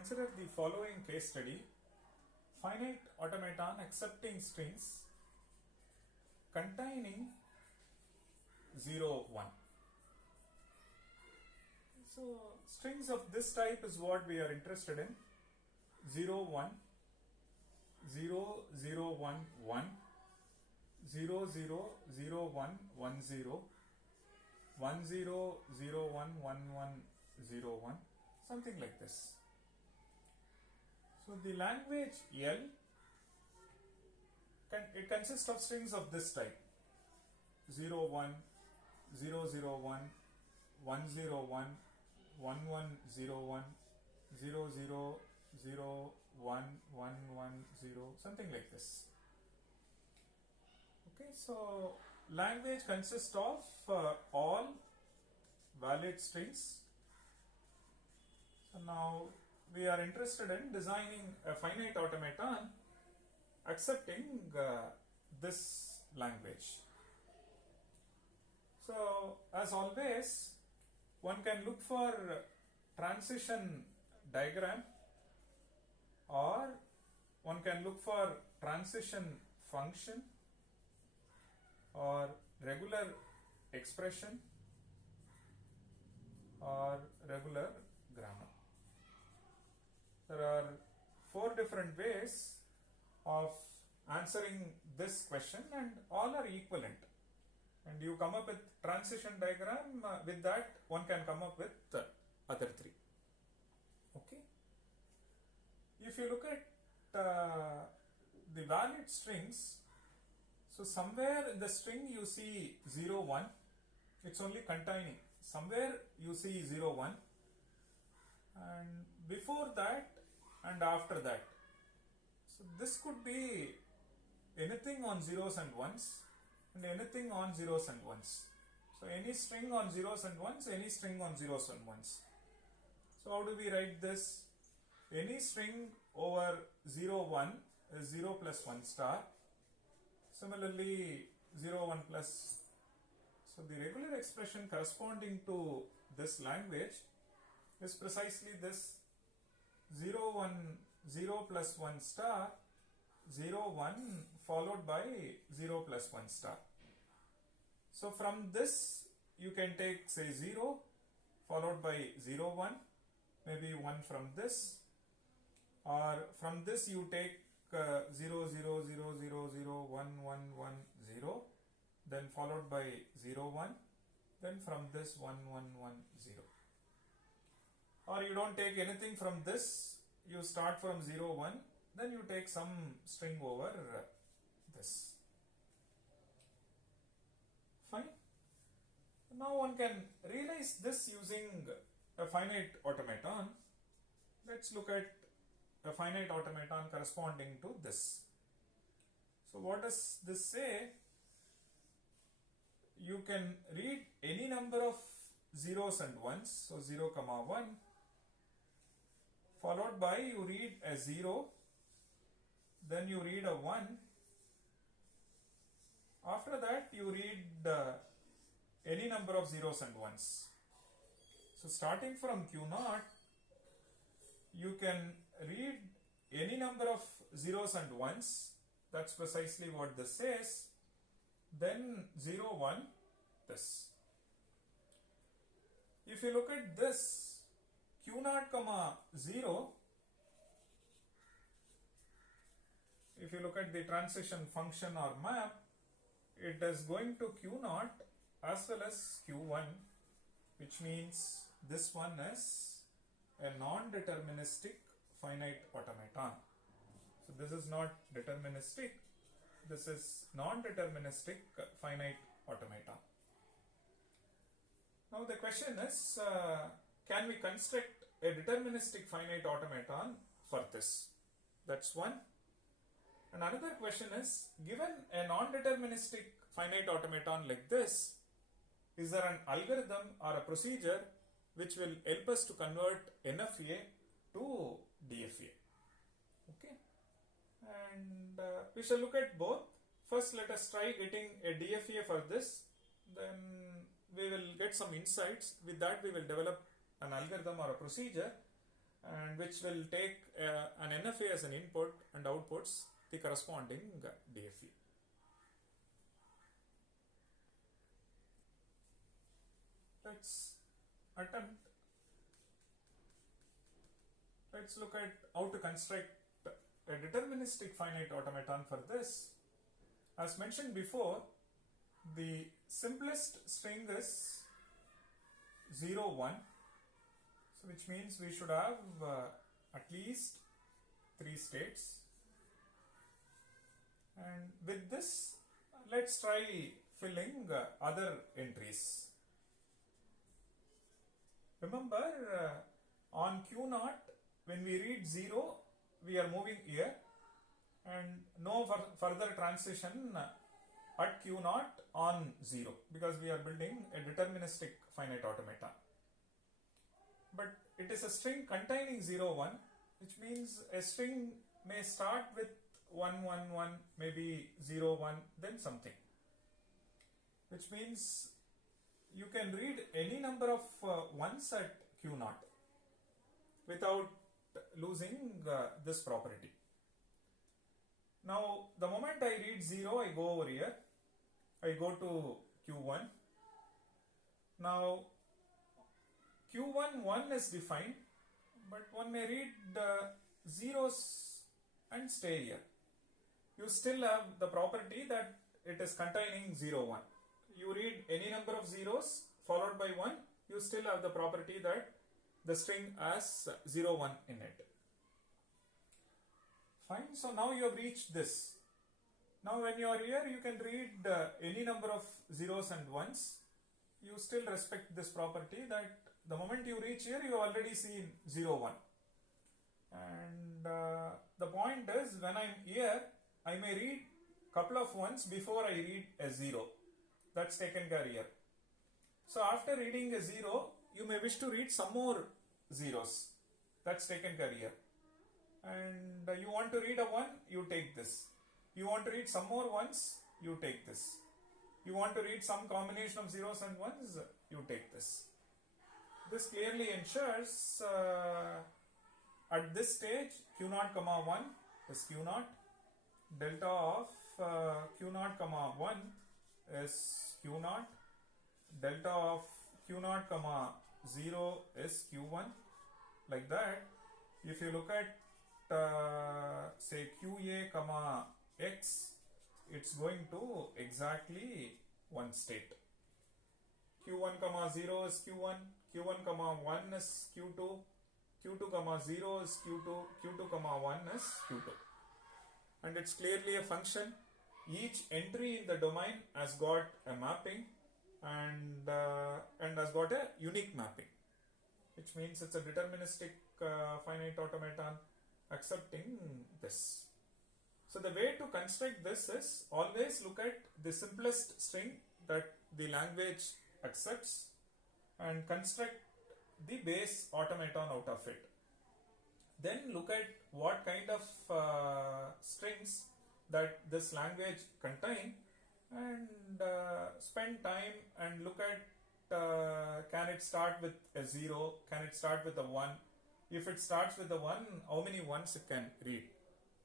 Consider the following case study. Finite automaton accepting strings containing 0, 1. So, strings of this type is what we are interested in. 0, 1, 0, 0, 1, 1, 0, 0, 0, 1, 1, 0, 1, 0, 0, 1, 1, 1, 0, 1, something like this. So the language L, it consists of strings of this type: 0, 1, 0, 0, 1, 1, 0, 1, 1, 1, 0, 1, 0, 0, 0, 1, 1, 1, 0, something like this. Okay, so language consists of all valid strings. So now we are interested in designing a finite automaton accepting this language. So as always, one can look for transition diagram, or one can look for transition function or regular expression or regular grammar. There are 4 different ways of answering this question, and all are equivalent. And you come up with transition diagram, with that one can come up with other 3. Okay. If you look at the valid strings, so somewhere in the string you see 0, 1, it's only containing. Somewhere you see 0, 1, and before that and after that. So this could be anything on zeros and ones and anything on zeros and ones. So any string on zeros and ones, any string on zeros and ones. So how do we write this? Any string over 0, 1 is 0 plus 1 star. Similarly 0, 1 plus. So the regular expression corresponding to this language is precisely this: 0, 1, 0 plus 1 star, 0, 1 followed by 0 plus 1 star. So from this you can take, say, 0 followed by 0, 1, maybe 1 from this, or from this you take 0, 0, 0, 0, 0, 1, 1, 1, 0, then followed by 0, 1, then from this 1, 1, 1, 0. Or you don't take anything from this, you start from 0, 1, then you take some string over this. Fine. Now one can realize this using a finite automaton. Let's look at a finite automaton corresponding to this. So what does this say? You can read any number of zeros and ones, so 0, 1, followed by you read a 0, then you read a 1, after that you read any number of zeros and ones. So starting from Q0, you can read any number of zeros and ones, that's precisely what this says, then 0, 1, this. If you look at this, Q0, 0, if you look at the transition function or map, it is going to Q0 as well as Q1, which means this one is a non-deterministic finite automaton. So this is not deterministic, this is non-deterministic finite automaton. Now the question is, can we construct a deterministic finite automaton for this? That's one. And another question is, given a non-deterministic finite automaton like this, is there an algorithm or a procedure which will help us to convert NFA to DFA? Okay. And we shall look at both. First, let us try getting a DFA for this. Then we will get some insights. With that, we will develop an algorithm or a procedure. and which will take an NFA as an input and outputs the corresponding DFE. Let's look at how to construct a deterministic finite automaton for this. As mentioned before, the simplest string is 0, 1, so which means we should have at least 3 states. And with this, let's try filling other entries. Remember, on Q0, when we read 0, we are moving here, and no further transition at Q0 on 0, because we are building a deterministic finite automaton. But it is a string containing 0, 1, which means a string may start with 1, 1, 1, maybe 0, 1, then something. Which means you can read any number of ones at Q0 without losing this property. Now, the moment I read 0, I go over here, I go to Q1. Now, Q1, 1 is defined, but one may read zeros and stay here. You still have the property that it is containing 0, 1. You read any number of zeros followed by 1, you still have the property that the string has 0, 1 in it. Fine, so now you have reached this. Now when you are here, you can read any number of zeros and ones. You still respect this property that the moment you reach here, you have already seen 0, 1. And the point is, when I am here, I may read couple of ones before I read a 0. That's taken care here. So after reading a 0, you may wish to read some more zeros. That's taken care here. And you want to read a 1, you take this. You want to read some more ones, you take this. You want to read some combination of zeros and ones, you take this. This clearly ensures at this stage Q0, 1 is Q0. Delta of Q0, 1 is Q0. Delta of Q0, 0 is Q1. Like that, if you look at say QA, X, it's going to exactly one state. Q1, 0 is Q1, Q1, 1 is Q2, Q2, 0 is Q2, Q2, 1 is Q2. And it's clearly a function. Each entry in the domain has got a mapping and has got a unique mapping, which means it's a deterministic finite automaton accepting this. So the way to construct this is always look at the simplest string that the language accepts and construct the base automaton out of it. Then look at what kind of strings that this language contain and spend time and look at can it start with a 0, can it start with a 1. If it starts with a 1, how many ones it can read.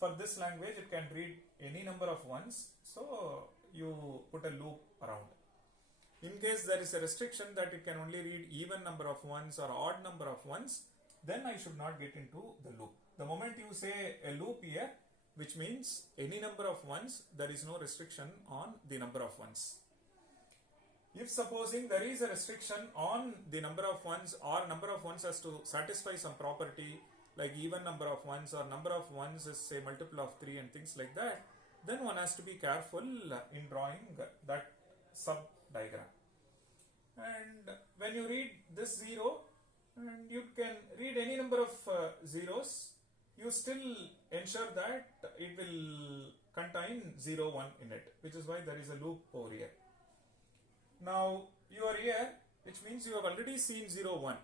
For this language, it can read any number of ones, so you put a loop around. In case there is a restriction that it can only read even number of ones or odd number of ones, then I should not get into the loop. The moment you say a loop here, which means any number of ones, there is no restriction on the number of ones. If supposing there is a restriction on the number of ones or number of ones has to satisfy some property like even number of ones or number of ones is say multiple of 3 and things like that, then one has to be careful in drawing that sub diagram. And when you read this 0, and you can read any number of zeros, you still ensure that it will contain 0, 1 in it, which is why there is a loop over here. Now you are here, which means you have already seen 0, 1,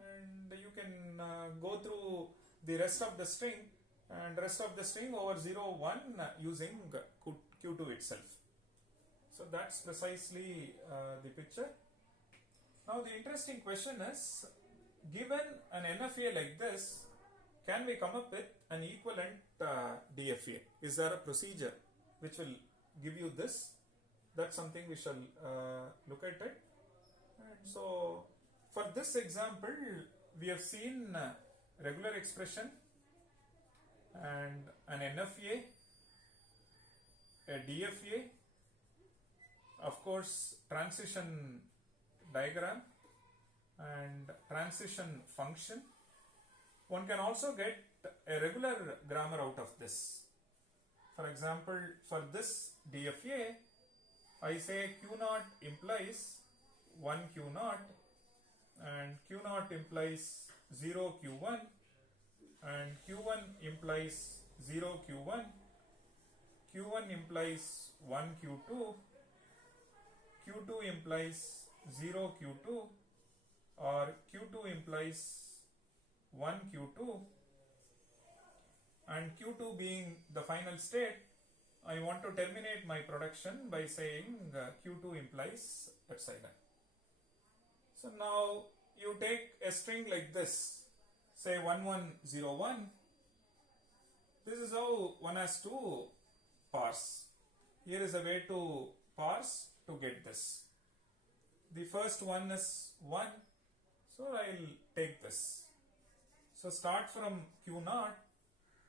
and you can go through the rest of the string and rest of the string over 0, 1 using Q2 itself. So that's precisely the picture. Now the interesting question is, given an NFA like this, can we come up with an equivalent DFA? Is there a procedure which will give you this? That's something we shall look at it. And so, for this example, we have seen regular expression and an NFA, a DFA, of course, transition diagram and transition function. One can also get a regular grammar out of this. For example, for this DFA, I say Q naught implies 1 Q naught and Q naught implies 0 Q1 and Q1 implies 0 Q1, Q1 implies 1 Q2, Q2 implies 0 Q2 or Q2 implies 1 Q2, and Q2 being the final state, I want to terminate my production by saying Q2 implies epsilon. So now you take a string like this, say 1101. This is how one has to parse. Here is a way to parse to get this. The first one is 1, so I'll take this. So start from Q naught.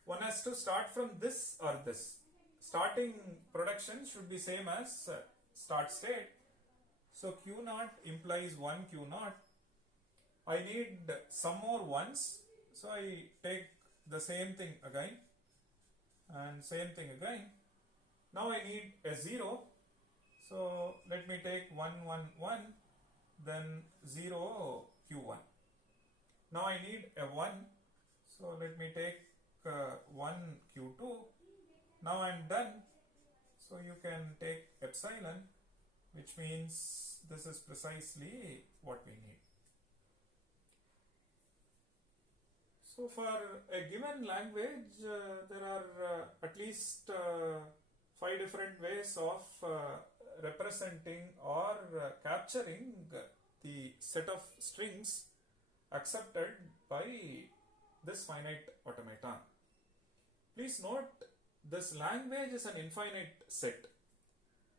One has to start from this or this. Starting production should be same as start state. So Q naught implies 1 Q naught. I need some more ones, so I take the same thing again and same thing again. Now I need a 0, so let me take 1 1 1, then 0 Q1. Now I need a 1, so let me take 1 Q2. Now I am done, so you can take epsilon, which means this is precisely what we need. So for a given language, there are at least 5 different ways of representing or capturing the set of strings accepted by this finite automaton. Please note, this language is an infinite set,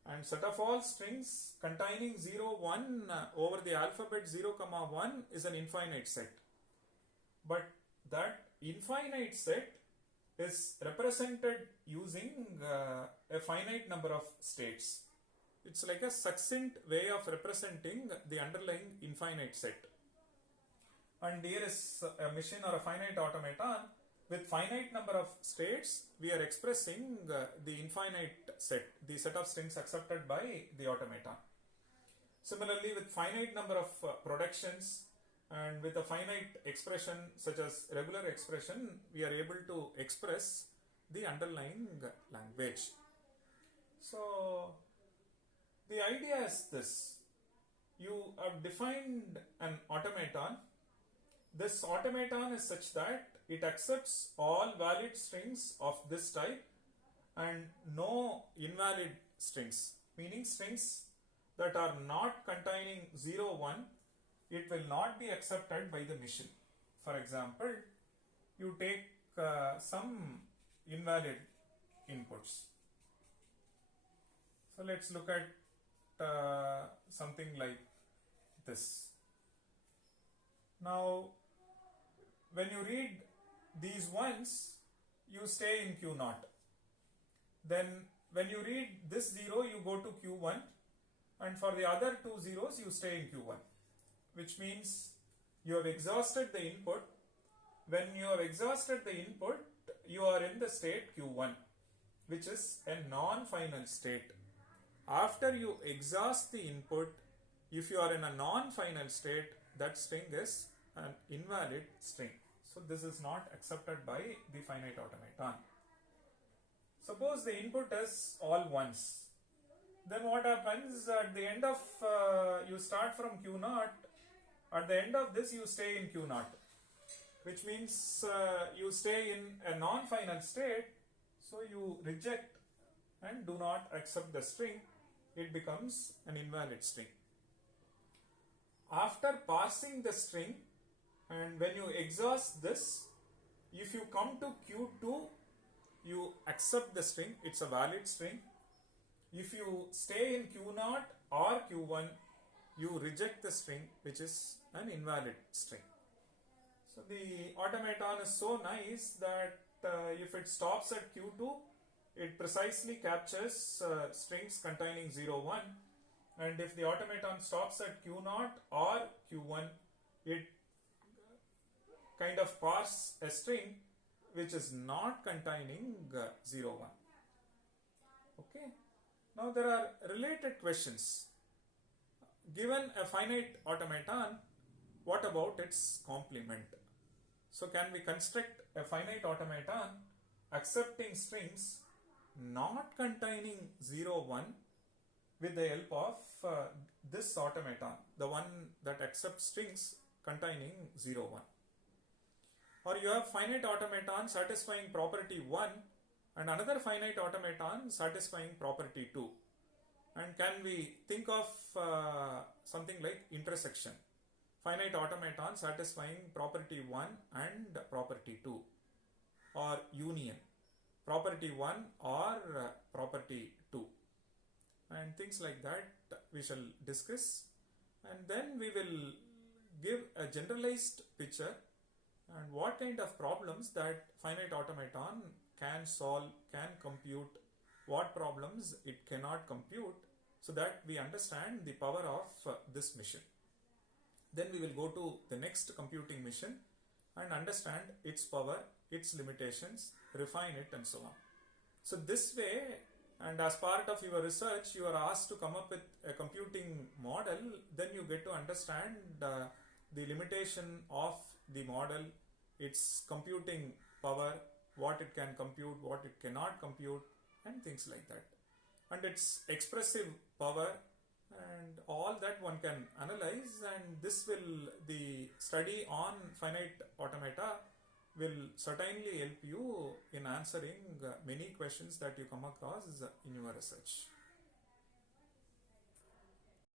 and set of all strings containing 0, 1 over the alphabet 0, 1 is an infinite set. But that infinite set is represented using a finite number of states. It's like a succinct way of representing the underlying infinite set. And here is a machine or a finite automaton with finite number of states. We are expressing the infinite set, the set of strings accepted by the automaton. Similarly, with finite number of productions and with a finite expression such as regular expression, we are able to express the underlying language. So the idea is this: you have defined an automaton. This automaton is such that it accepts all valid strings of this type and no invalid strings, meaning strings that are not containing 0, 1, it will not be accepted by the machine. For example, you take some invalid inputs. So let's look at something like this. Now, when you read these ones, you stay in Q naught. Then when you read this 0, you go to Q1, and for the other 2 zeros, you stay in Q1, which means you have exhausted the input. When you have exhausted the input, you are in the state Q1, which is a non-final state. After you exhaust the input, if you are in a non-final state, that string is an invalid string. So this is not accepted by the finite automaton. Suppose the input is all ones. Then what happens at the end of, you start from Q naught, at the end of this you stay in Q naught, which means you stay in a non-final state, so you reject and do not accept the string, it becomes an invalid string. After parsing the string And when you exhaust this, if you come to Q2, you accept the string, it's a valid string. If you stay in Q0 or Q1, you reject the string, which is an invalid string. So the automaton is so nice that if it stops at Q2, it precisely captures strings containing 0, 1, and if the automaton stops at Q0 or Q1, it kind of parse a string which is not containing 0, 1. Okay. Now there are related questions. Given a finite automaton, what about its complement? So can we construct a finite automaton accepting strings not containing 0, 1 with the help of this automaton, the one that accepts strings containing 0, 1? Or you have finite automaton satisfying property 1 and another finite automaton satisfying property 2. And can we think of something like intersection? Finite automaton satisfying property 1 and property 2, or union, property 1 or property 2, and things like that we shall discuss. And then we will give a generalized picture and what kind of problems that finite automaton can solve, can compute, what problems it cannot compute, so that we understand the power of this mission. Then we will go to the next computing mission and understand its power, its limitations, refine it, and so on. So this way, and as part of your research, you are asked to come up with a computing model, then you get to understand the limitation of the model, its computing power, what it can compute, what it cannot compute, and things like that. And its expressive power, and all that one can analyze, and this will, the study on finite automata will certainly help you in answering many questions that you come across in your research.